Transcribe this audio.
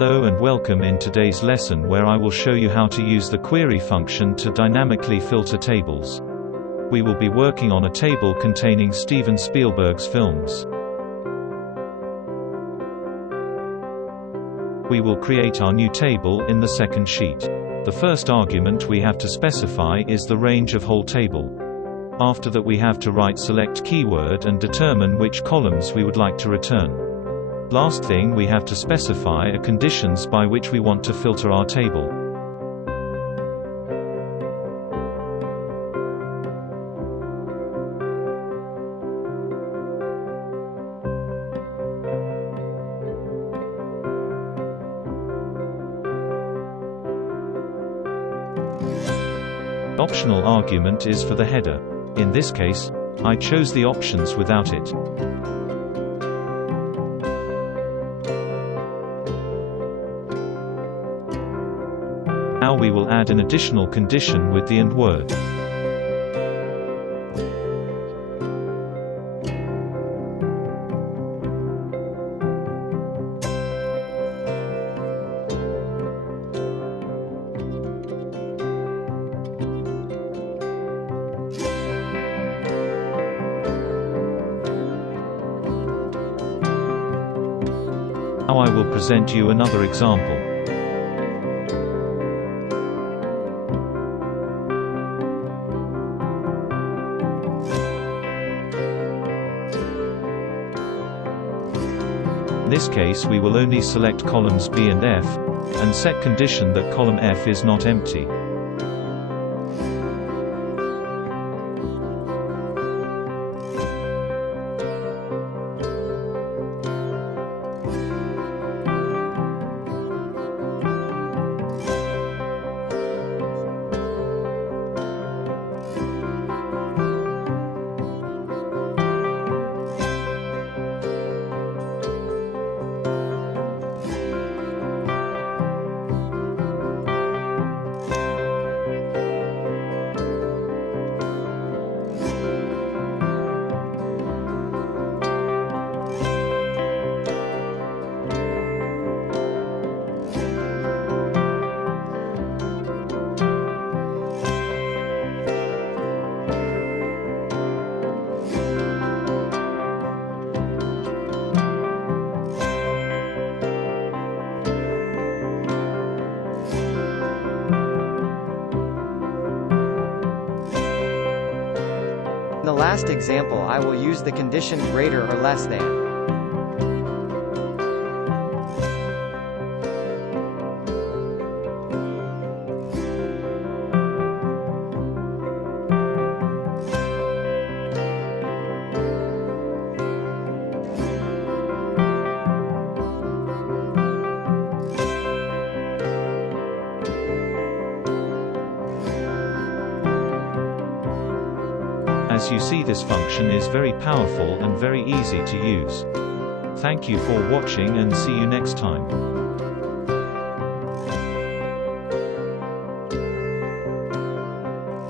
Hello and welcome in today's lesson where I will show you how to use the query function to dynamically filter tables. We will be working on a table containing Steven Spielberg's films. We will create our new table in the second sheet. The first argument we have to specify is the range of whole table. After that we have to write select keyword and determine which columns we would like to return. Last thing we have to specify are conditions by which we want to filter our table. Optional argument is for the header. In this case, I chose the options without it. Now we will add an additional condition with the and word. Now I will present you another example. In this case we will only select columns B and F, and set condition that column F is not empty. In the last example I will use the condition greater or less than. As you see, this function is very powerful and very easy to use. Thank you for watching and see you next time.